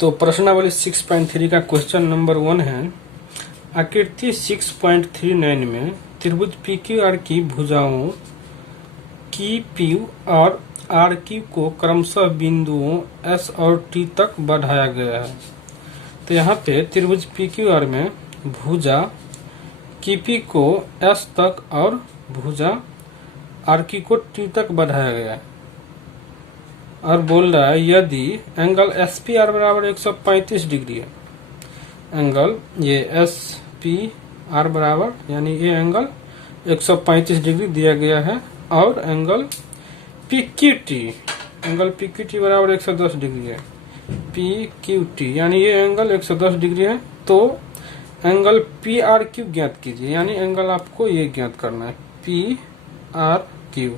तो प्रश्नावली 6.3 का क्वेश्चन नंबर 1 है। आकृति 6.39 में त्रिभुज PQR की भुजाओं QP और RQ को क्रमशः बिंदुओं S और T तक बढ़ाया गया है। तो यहाँ पे त्रिभुज PQR में भुजा QP को S तक और भुजा RQ को T तक बढ़ाया गया है और बोल रहा है यदि एंगल SPR बराबर 135 डिग्री है, एंगल ये SPR बराबर यानी ये एंगल 135 डिग्री दिया गया है और एंगल PQT बराबर 110 डिग्री है। PQT यानी ये एंगल 110 डिग्री है। तो एंगल PRQ ज्ञात कीजिए, यानी एंगल आपको ये ज्ञात करना है PRQ।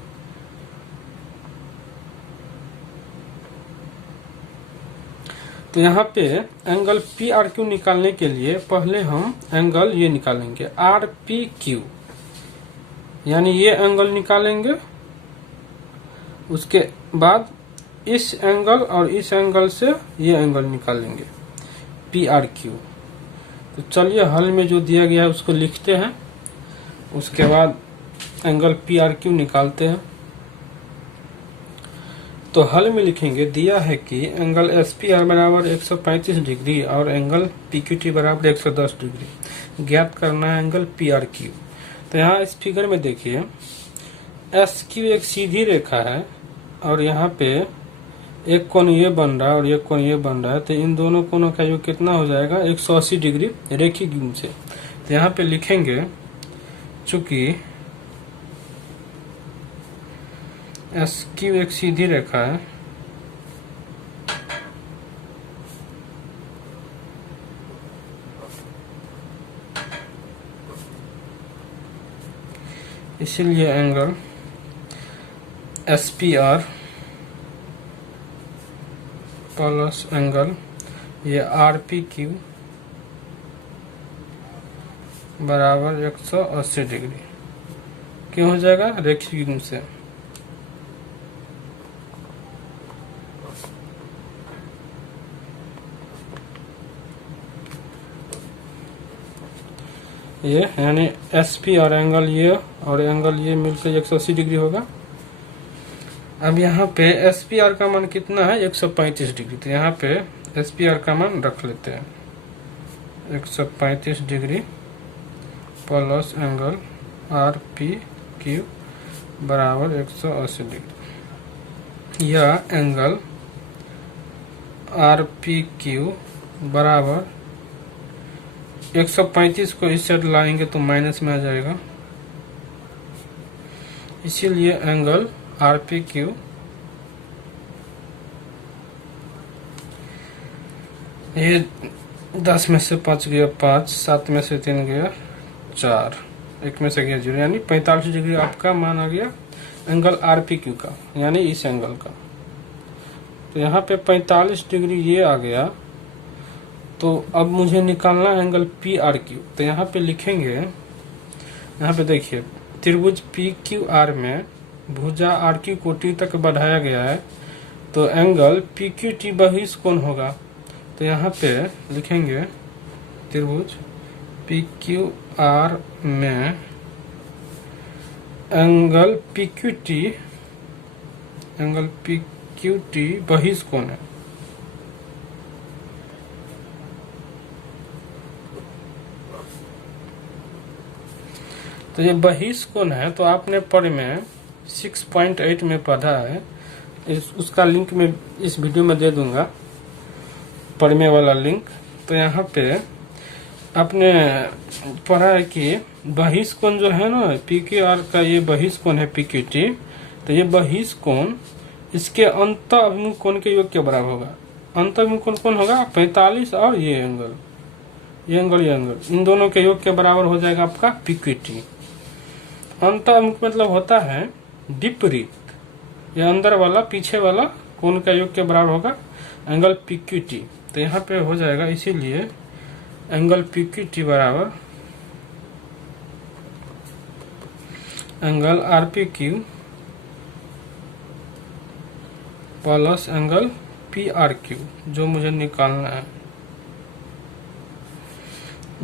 तो यहाँ पे एंगल PRQ निकालने के लिए पहले हम एंगल ये निकालेंगे RPQ, यानी ये एंगल निकालेंगे। उसके बाद इस एंगल और इस एंगल से ये एंगल निकालेंगे PRQ। तो चलिए हल में जो दिया गया है उसको लिखते हैं, उसके बाद एंगल PRQ निकालते हैं। तो हल में लिखेंगे दिया है कि एंगल SPR बराबर 135 डिग्री और एंगल PQT बराबर 110 डिग्री। ज्ञात करना है एंगल PRQ। तो यहाँ इस फिगर में देखिए SQ एक सीधी रेखा है और यहाँ पे एक कोण ये बन रहा है और एक कोण ये बन रहा है। तो इन दोनों कोणों का योग कितना हो जाएगा 180 डिग्री रेखीय गुण से। तो यहाँ पे लिखेंगे चूंकि SQ एक सीधी रेखा है इसीलिए एंगल SPR प्लस एंगल ये RPQ बराबर 180 डिग्री क्यों हो जाएगा रेखीय गुण से। ये यानी SP और एंगल ये मिलकर 180 डिग्री होगा। अब यहाँ पे SPR का मान कितना है 135 डिग्री। तो यहाँ पे SPR का मान रख लेते हैं 135 डिग्री प्लस एंगल RPQ बराबर 180 डिग्री। यह एंगल RPQ बराबर 135 को इस साइड लाएंगे तो माइनस में आ जाएगा, इसीलिए एंगल RPQ ये 10 में से 5 गया 5, 7 में से 3 गया 4, 1 में से गया 0, यानी 45 डिग्री आपका मान आ गया एंगल RPQ का, यानी इस एंगल का। तो यहाँ पे 45 डिग्री ये आ गया। तो अब मुझे निकालना एंगल PRQ। तो यहाँ पे लिखेंगे, यहाँ पे देखिए त्रिभुज PQR में भुजा RQ को T तक बढ़ाया गया है। तो एंगल PQT बहिष कोण होगा। तो यहाँ पे लिखेंगे त्रिभुज PQR में एंगल PQT बहिष कोण है। तो ये बहिष कोण है। तो आपने पढ़ में 6.8 में पढ़ा है, उसका लिंक में इस वीडियो में दे दूंगा, पढ़ने वाला लिंक। तो यहाँ पे आपने पढ़ा है कि बहिष कोण जो है ना PQR का, ये बहिष कोण है PQT। तो ये बहिष कोण इसके अंत अभिमुख कोण के योग के बराबर होगा। अंत अभिमुख कोण कौन होगा 45 और ये एंगल इन दोनों के योग के बराबर हो जाएगा आपका PQT। अंत अभिमुख मतलब होता है विपरीत, ये अंदर वाला पीछे वाला कोण का योग के बराबर होगा एंगल PQT। तो यहाँ पे हो जाएगा, इसीलिए एंगल PQT बराबर angle RPQ plus angle P R Q जो मुझे निकालना है,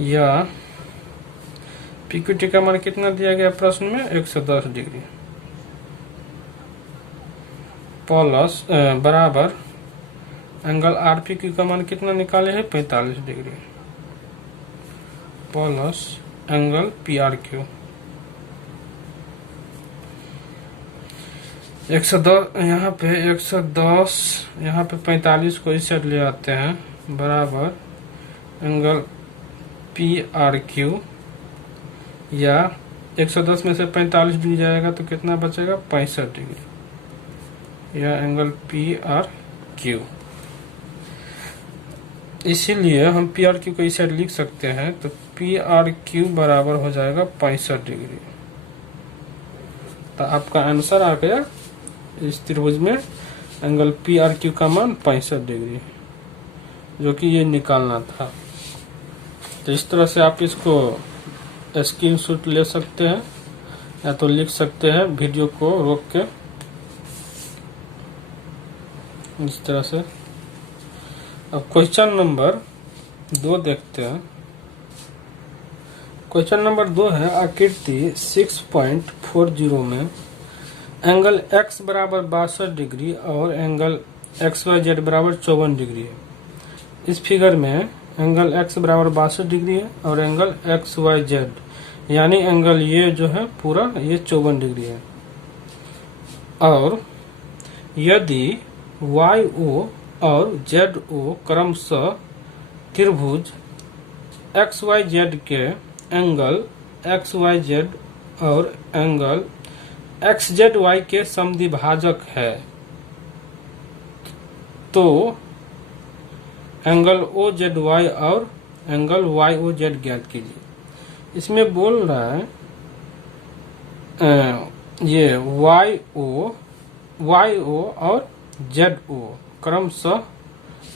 या पी क्यू टी का मान कितना दिया गया प्रश्न में 110 डिग्री प्लस बराबर एंगल आर पी क्यू का मान कितना निकाले हैं 45 degree plus angle P R Q 110, यहाँ पे 110, यहाँ पे 45 को इस साइड ले आते हैं बराबर एंगल पी आर क्यू, या 110 में से 45 डिग्री जाएगा तो कितना बचेगा 65 डिग्री, या एंगल पी आर क्यू। इसीलिए हम पी आर क्यू को इस साइड लिख सकते हैं, तो पी आर क्यू बराबर हो जाएगा 65 डिग्री। तो आपका आंसर आ गया इस त्रिभुज में एंगल पी आर क्यू का मान 65 डिग्री, जो कि ये निकालना था। तो इस तरह से आप इसको स्क्रीनशॉट ले सकते हैं या तो लिख सकते हैं वीडियो को रोक के इस तरह से। अब क्वेश्चन नंबर 2 देखते हैं। क्वेश्चन नंबर 2 है आकृति 6.40 में एंगल x बराबर 62 डिग्री और एंगल XYZ बराबर 54 डिग्री है। इस फिगर में एंगल x बराबर 62 डिग्री है और एंगल XYZ यानी एंगल ये जो है पूरा ये 54 डिग्री है। और यदि YO और ZO क्रमशः त्रिभुज XYZ के एंगल XYZ और एंगल XZY के समद्विभाजक है, तो एंगल OZY और एंगल YOZ ज्ञात कीजिए। इसमें बोल रहा है ये YO और ZO क्रमशः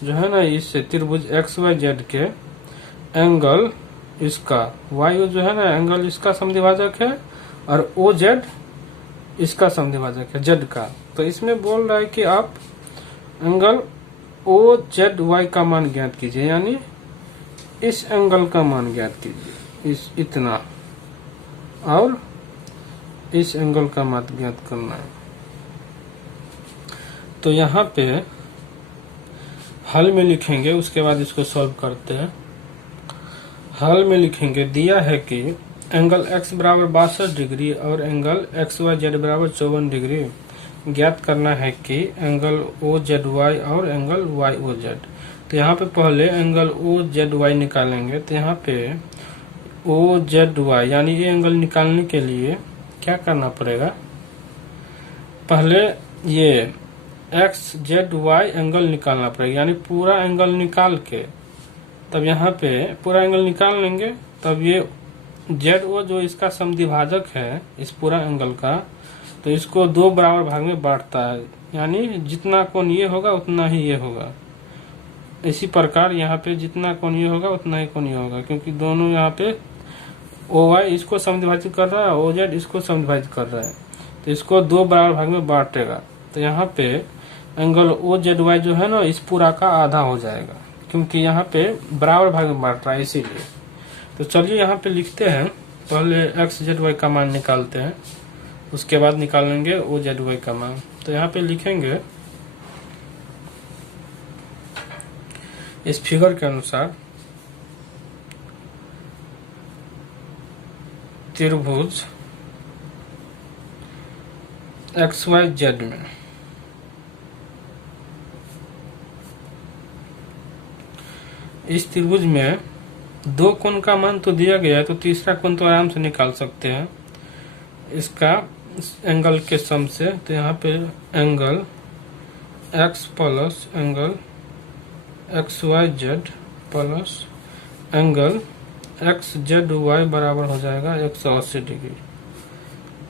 जो है ना इस त्रिभुज XYZ के एंगल इसका YO जो है ना एंगल इसका समद्विभाजक है और OZ इसका समद्विभाजक है Z का। तो इसमें बोल रहा है कि आप एंगल OZY का मान ज्ञात कीजिए, यानी इस एंगल का मान ज्ञात कीजिए, इस इतना, और इस एंगल का मान ज्ञात करना है। तो यहाँ पे हल में लिखेंगे, उसके बाद इसको सॉल्व करते हैं। हल में लिखेंगे दिया है कि एंगल x बराबर 62 डिग्री और एंगल XYZ बराबर 54 डिग्री ज्ञात करना है कि एंगल OZY और एंगल YOZ। तो यहाँ पे पहले एंगल OZY निकालेंगे। तो यहाँ पे OZY यानी ये एंगल निकालने के लिए क्या करना पड़ेगा, पहले ये XZY एंगल निकालना पड़ेगा, यानी पूरा एंगल निकाल के तब यहाँ पे पूरा एंगल निकाल लेंगे। तब ये ZO जो इसका समद्विभाजक है इस पूरा एंगल का, तो इसको 2 बराबर भाग में बांटता है, यानी जितना कोण ये होगा उतना ही ये होगा। इसी प्रकार यहाँ पे जितना कोण ये होगा उतना ही कोण ये होगा, क्योंकि दोनों यहाँ पे OY इसको समद्विभाजित कर रहा है, OZ इसको समद्विभाजित कर रहा है, तो इसको 2 बराबर भाग में बांटेगा। तो यहाँ पे एंगल OZY जो है ना इस पूरा का आधा हो जाएगा, क्योंकि यहाँ पे बराबर भाग में बांट रहा है इसीलिए। तो चलिए यहाँ पे लिखते हैं, पहले XZY का मान निकालते हैं, उसके बाद निकालेंगे OZY का मान। तो यहाँ पे लिखेंगे इस फिगर के अनुसार त्रिभुज XYZ में इस त्रिभुज में 2 कोण का मान तो दिया गया है, तो तीसरा कोण तो आराम से निकाल सकते हैं इसका एंगल के सम से। तो यहाँ पे angle x plus angle XYZ plus angle XZY बराबर हो जाएगा 180 डिग्री,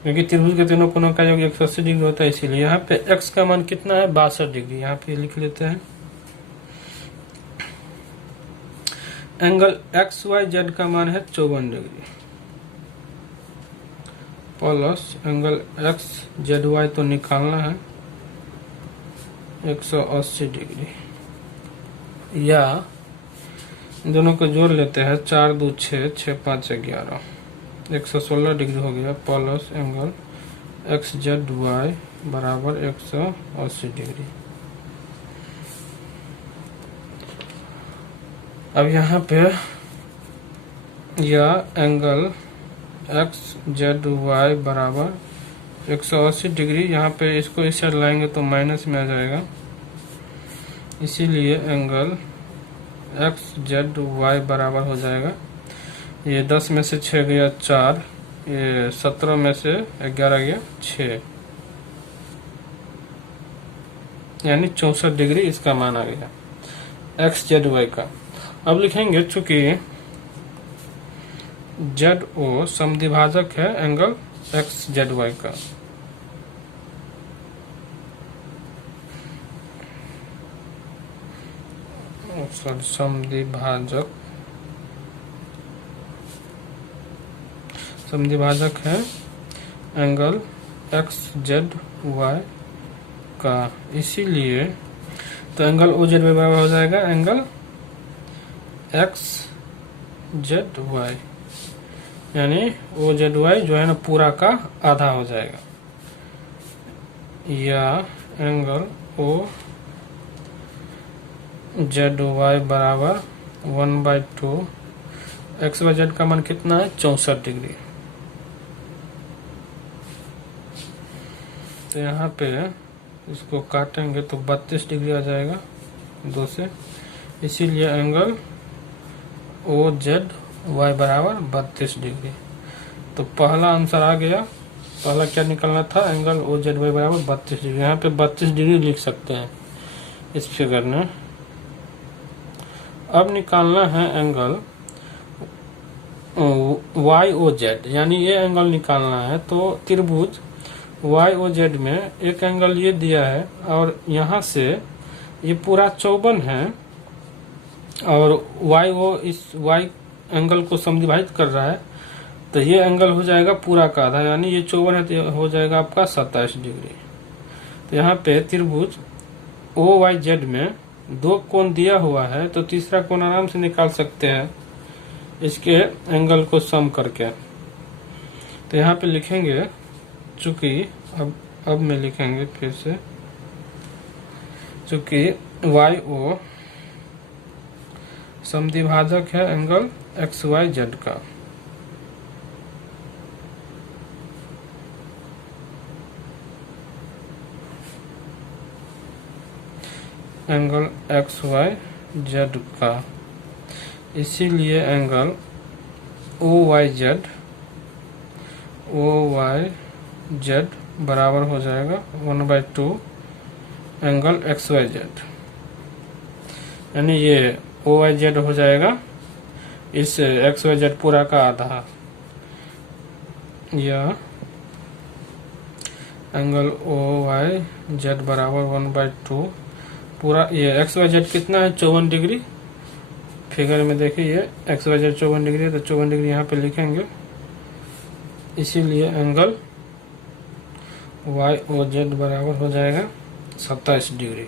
क्योंकि त्रिभुज के तीनों कोणों का योग 180 डिग्री होता है। इसीलिए यहाँ पे x का मान कितना है 62 डिग्री, यहाँ पे लिख लेते हैं। एंगल XYZ का मान है 54 डिग्री प्लस एंगल XZY तो निकालना है 180 डिग्री। या दोनों को जोड़ लेते हैं, 4 2 6, 6 5 11, 116 डिग्री हो गया, plus angle X Z Y बराबर 180 डिग्री। अब यहाँ पे यह एंगल एक्स जेड वाई बराबर 180 डिग्री, यहाँ पे इसको इस साइड लाएंगे तो माइनस में आ जाएगा, इसीलिए एंगल एक्स जेड वाई बराबर हो जाएगा, ये 10 में से 6 गया 4, ये 17 में से 11 गया 6, यानी 64 डिग्री इसका मान आ गया एक्स जेड वाई का। अब लिखेंगे चूंकि जेड ओ समद्विभाजक है एंगल एक्स जेड वाई का, समद्विभाजक है एंगल एक्स जेड वाई का, इसीलिए तो एंगल ओ जेड वाई बराबर हो जाएगा एंगल एक्स जेड वाई, यानी ओ जेड वाई जो है ना पूरा का आधा हो जाएगा, या एंगल ओ जेड वाई बराबर 1/2, एक्स वाई जेड का मान कितना है 64 डिग्री। तो यहाँ पे इसको काटेंगे तो 32 डिग्री आ जाएगा 2 से, इसीलिए एंगल ओ जेड वाई बराबर 32 डिग्री। तो पहला आंसर आ गया, पहला क्या निकलना था, एंगल ओ जेड वाई बराबर 32 डिग्री, यहाँ पे 32 डिग्री लिख सकते हैं इस फिगर में। अब निकालना है एंगल वाई ओ जेड, यानी ये एंगल निकालना है, तो त्रिभुज वाई ओ जेड में एक एंगल ये दिया है और यहाँ से ये पूरा 54 है और वाई ओ इस वाई एंगल को समद्विभाजित कर रहा है, तो ये एंगल हो जाएगा पूरा का आधा, यानी ये 54 है तो हो जाएगा आपका 27 डिग्री। तो यहाँ पे त्रिभुज ओ वाई जेड में 2 कोण दिया हुआ है, तो तीसरा कोण आराम से निकाल सकते हैं इसके एंगल को सम करके। तो यहाँ पे लिखेंगे चूंकि अब में लिखेंगे फिर से, चूंकि वाई ओ समद्विभाजक है एंगल एक्स वाई जेड का, एंगल एक्स वाई जेड का, इसीलिए एंगल ओ वाई जेड बराबर हो जाएगा 1/2 एंगल एक्स वाई जेड, यानी ये ओ वाई जेड हो जाएगा इस एक्स वाई जेड पूरा का आधा, या एंगल ओ वाई जेड बराबर 1/2 पूरा, ये एक्स वाई जेड कितना है 54 डिग्री, फिगर में देखिए ये एक्स वाई जेड 54 डिग्री है, तो 54 डिग्री यहाँ पे लिखेंगे, इसीलिए एंगल वाई ओ जेड बराबर हो जाएगा 27 डिग्री।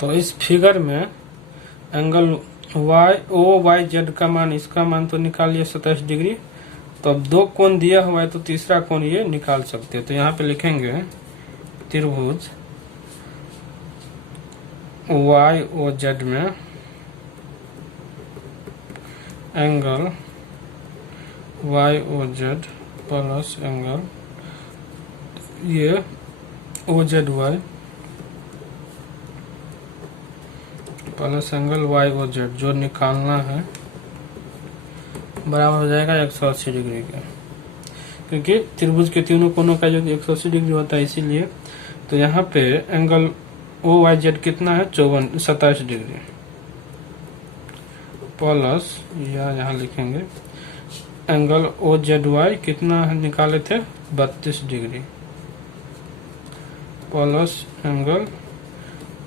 तो इस फिगर में angle Y O Y Z का मान, इसका मान तो निकाल लिया 27 डिग्री, तो अब 2 कोण दिया हुआ है तो तीसरा कोण ये निकाल सकते हैं। तो यहाँ पे लिखेंगे त्रिभुज वाई ओ जेड में angle Y O Z plus angle ये O Z Y plus angle Y O Z जो निकालना है बराबर हो जाएगा 180 डिग्री का, क्योंकि त्रिभुज के तीनों कोनों का जो 180 डिग्री होता है, इसीलिए। तो यहाँ पे एंगल ओ वाई जेड कितना है 27 डिग्री प्लस, या यहाँ लिखेंगे एंगल ओ जेड वाई कितना निकाले थे 32 degree plus angle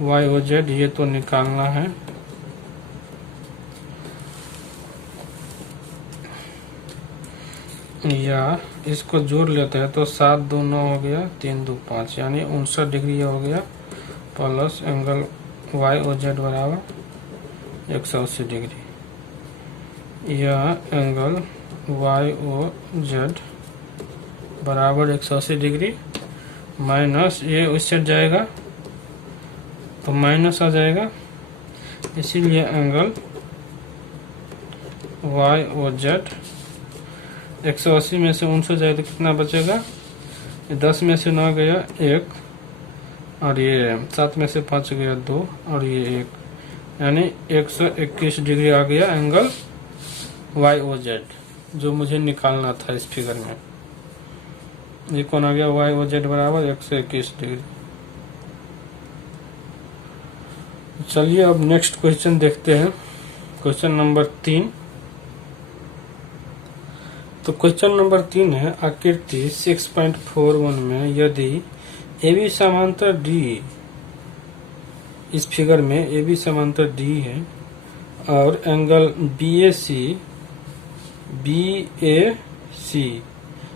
Y O Z ये तो निकालना है, या इसको जोड़ लेते हैं तो 7 2 9 हो गया, 3 2 5, यानी 59 डिग्री हो गया, plus angle Y O Z बराबर 180 डिग्री। यह एंगल वाई ओ जेड बराबर 180 डिग्री माइनस ये उससे जाएगा तो माइनस आ जाएगा, इसीलिए एंगल वाई ओ जेड 180 में से 19 जाए तो कितना बचेगा, 10 में से 9 गया 1 और ये 7 में से 5 गया 2 और ये 1, यानी 121 डिग्री आ गया एंगल वाई ओ जेड जो मुझे निकालना था इस फिगर में। ये कौन आ गया, वाई ओ जेड बराबर 121 डिग्री। चलिए अब नेक्स्ट क्वेश्चन देखते हैं, क्वेश्चन नंबर 3। तो क्वेश्चन नंबर 3 है, आकृति 6.41 में यदि AB समांतर D, इस फिगर में AB समांतर D है और एंगल BAC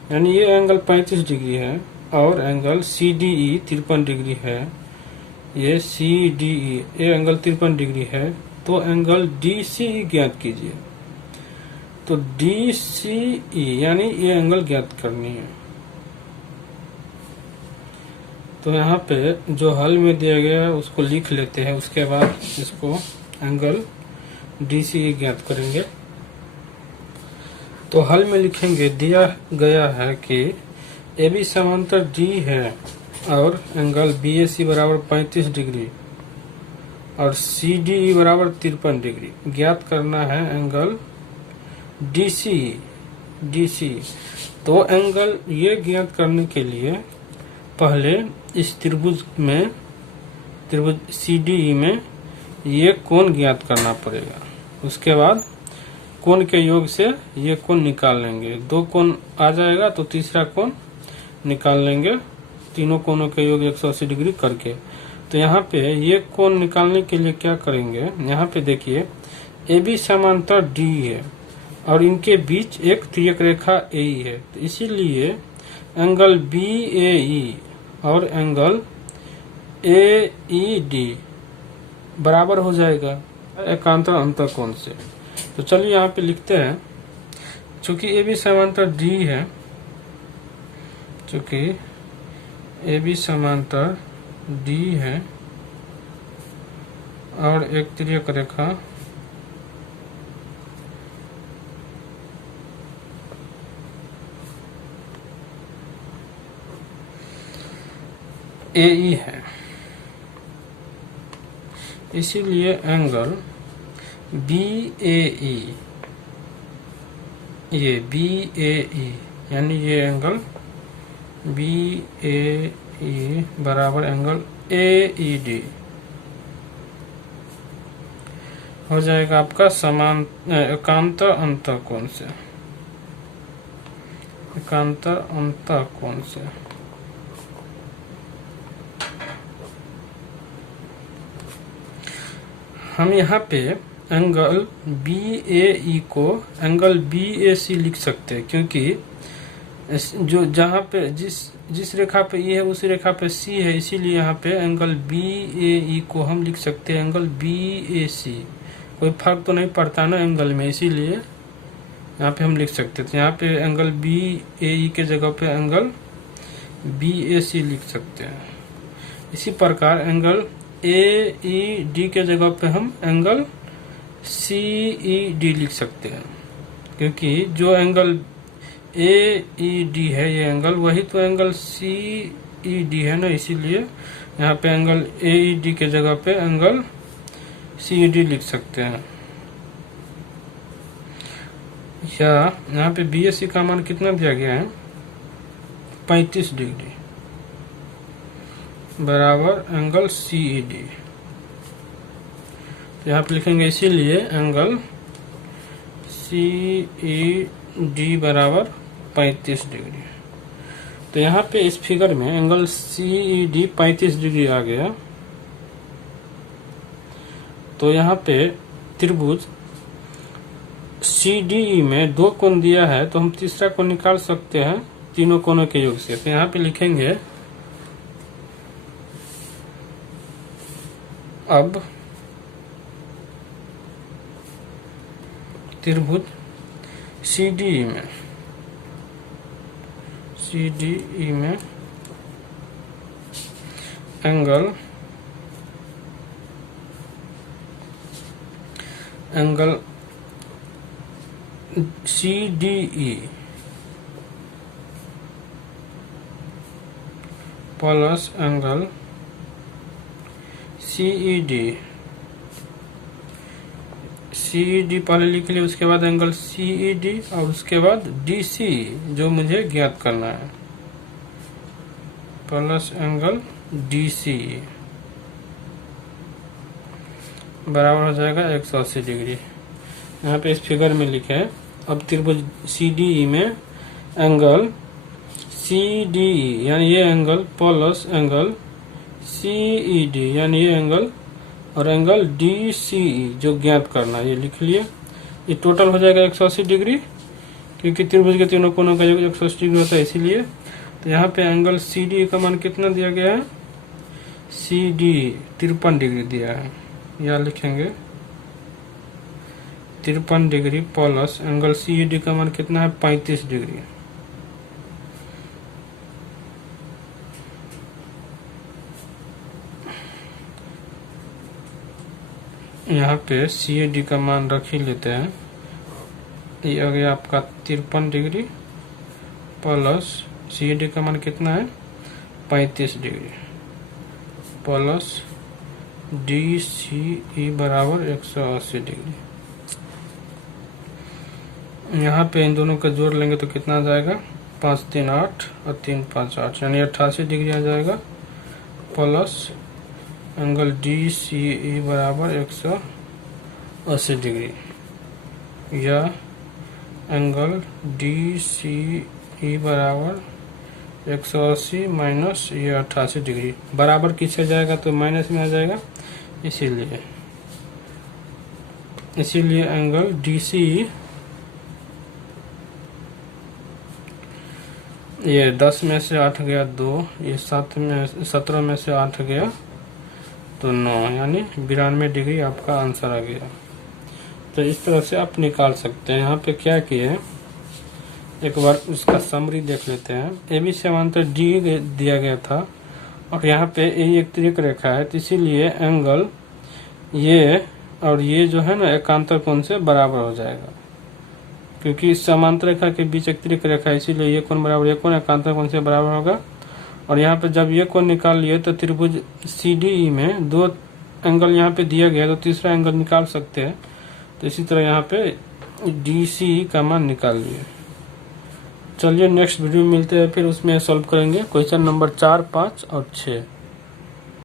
यानी ये एंगल 35 डिग्री है और एंगल CDE 53 डिग्री है, ये CDE ये एंगल 53 डिग्री है, तो एंगल DCE ज्ञात कीजिए। तो DCE यानी ये एंगल ज्ञात करनी है। तो यहाँ पे जो हल में दिया गया है उसको लिख लेते हैं, उसके बाद इसको एंगल DCE ज्ञात करेंगे। तो हल में लिखेंगे, दिया गया है कि AB समांतर D है और एंगल BAC बराबर 35 डिग्री और CDE बराबर 53 डिग्री। ज्ञात करना है एंगल DC। तो एंगल ये ज्ञात करने के लिए पहले इस त्रिभुज में, त्रिभुज CDE में ये कोण ज्ञात करना पड़ेगा। उसके बाद कोण के योग से ये कोण निकाल लेंगे, 2 कोण आ जाएगा तो तीसरा कोण निकाल लेंगे, तीनों कोणों के योग 180 डिग्री करके। तो यहाँ पे ये कोण निकालने के लिए क्या करेंगे, यहाँ पे देखिए AB समांतर D है और इनके बीच एक तिर्यक रेखा AE है, तो इसीलिए एंगल BAE और एंगल AED बराबर हो जाएगा एकांतर अंतर कोण से। तो चलिए यहाँ पे लिखते हैं, चूंकि AB समांतर D है, चूंकि AB समांतर D है और एक तिर्यक रेखा AE है, इसीलिए एंगल BAE, ये BAE यानी ये एंगल BAE बराबर एंगल AED हो जाएगा आपका समान एकांतर अंतर कोण से, एकांतर अंतर कोण से। हम यहाँ पे एंगल BAE को एंगल BAC लिख सकते हैं, क्योंकि जो जहाँ पे जिस रेखा पे E है उसी रेखा पे C है, इसीलिए यहाँ पे एंगल BAE को हम लिख सकते हैं एंगल BAC। कोई फर्क तो नहीं पड़ता ना एंगल में, इसीलिए यहाँ पे हम लिख सकते थे। यहाँ पे एंगल BAE के जगह पे एंगल BAC लिख सकते हैं। इसी प्रकार एंगल AED के जगह पे हम एंगल CED लिख सकते हैं, क्योंकि जो एंगल AED है ये एंगल वही तो एंगल CED है ना, इसीलिए यहाँ पे एंगल AED के जगह पे एंगल CED लिख सकते हैं। या यहाँ पे BAC का मान कितना दिया गया है, 35 डिग्री बराबर एंगल CED। तो यहाँ पे लिखेंगे, इसीलिए एंगल CED बराबर 35 डिग्री। तो यहाँ पे इस फिगर में एंगल CED 35 डिग्री आ गया। तो यहाँ पे त्रिभुज CDE में 2 कोण दिया है, तो हम तीसरा कोण निकाल सकते हैं तीनों कोणों के योग से। तो यहाँ पे लिखेंगे अब त्रिभुज CDE में angle CDE plus angle CED पहले लिख लिया, उसके बाद एंगल CED और उसके बाद DC जो मुझे ज्ञात करना है प्लस एंगल DC बराबर हो जाएगा 180 डिग्री। यहाँ पे इस फिगर में लिखे हैं। अब त्रिभुज CDE में एंगल CDE यानी ये एंगल प्लस एंगल CED यानी ये एंगल और एंगल DCE जो ज्ञात करना है, ये लिख लिए। ये टोटल हो जाएगा 180 डिग्री, क्योंकि त्रिभुज के तीनों कोनों का योग 180 डिग्री होता है इसीलिए। तो यहाँ पे एंगल CDE का मान कितना दिया गया है, CDE 53 डिग्री दिया है। यहाँ लिखेंगे 53 डिग्री प्लस एंगल CED का मान कितना है 35 डिग्री। यहाँ पे CED का मान रख ही लेते हैं। ये आ गया आपका 53 डिग्री प्लस CED का मान कितना है 35 डिग्री प्लस DCE बराबर 180 डिग्री। यहाँ पे इन दोनों का जोड़ लेंगे तो कितना आ जाएगा 5 3 8 और 3 5 8 यानी 88 डिग्री आ जाएगा प्लस एंगल DCE बराबर 180 डिग्री या एंगल DCE बराबर 180 माइनस ये 88 डिग्री बराबर किससे जाएगा तो माइनस में आ जाएगा, इसीलिए एंगल DCE ये 10 में से 8 गया 2, ये 17 में से 8 गया तो 9 यानी 92 डिग्री आपका आंसर आ गया। तो इस तरह से आप निकाल सकते हैं। यहाँ पे क्या किए, एक बार उसका समरी देख लेते हैं। AB समांतर D दिया गया था और यहाँ पे A एक तिर्यक रेखा है, तो इसीलिए एंगल ये और ये जो है ना एकांतर कोण से बराबर हो जाएगा, क्योंकि इस समांतर रेखा के बीच एक तिर्यक रेखा है, इसीलिए ये कोण बराबर ये कोण एकांतर कोण से बराबर होगा। और यहाँ पे जब ये कोण निकाल लिए तो त्रिभुज CDE में 2 एंगल यहाँ पे दिया गया तो तीसरा एंगल निकाल सकते हैं। तो इसी तरह यहाँ पे DCE का मान निकाल लिए। चलिए नेक्स्ट वीडियो में मिलते हैं, फिर उसमें सॉल्व करेंगे क्वेश्चन नंबर 4, 5 और 6।